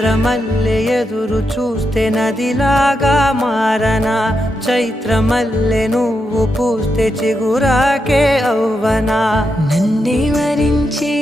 చంద్రమల్లె ఎదురు చూస్తే నదిలాగా మారనా, చైత్రమల్లె నువ్వు పూస్తే చిగురాకే అవ్వనా. నన్నే వరించి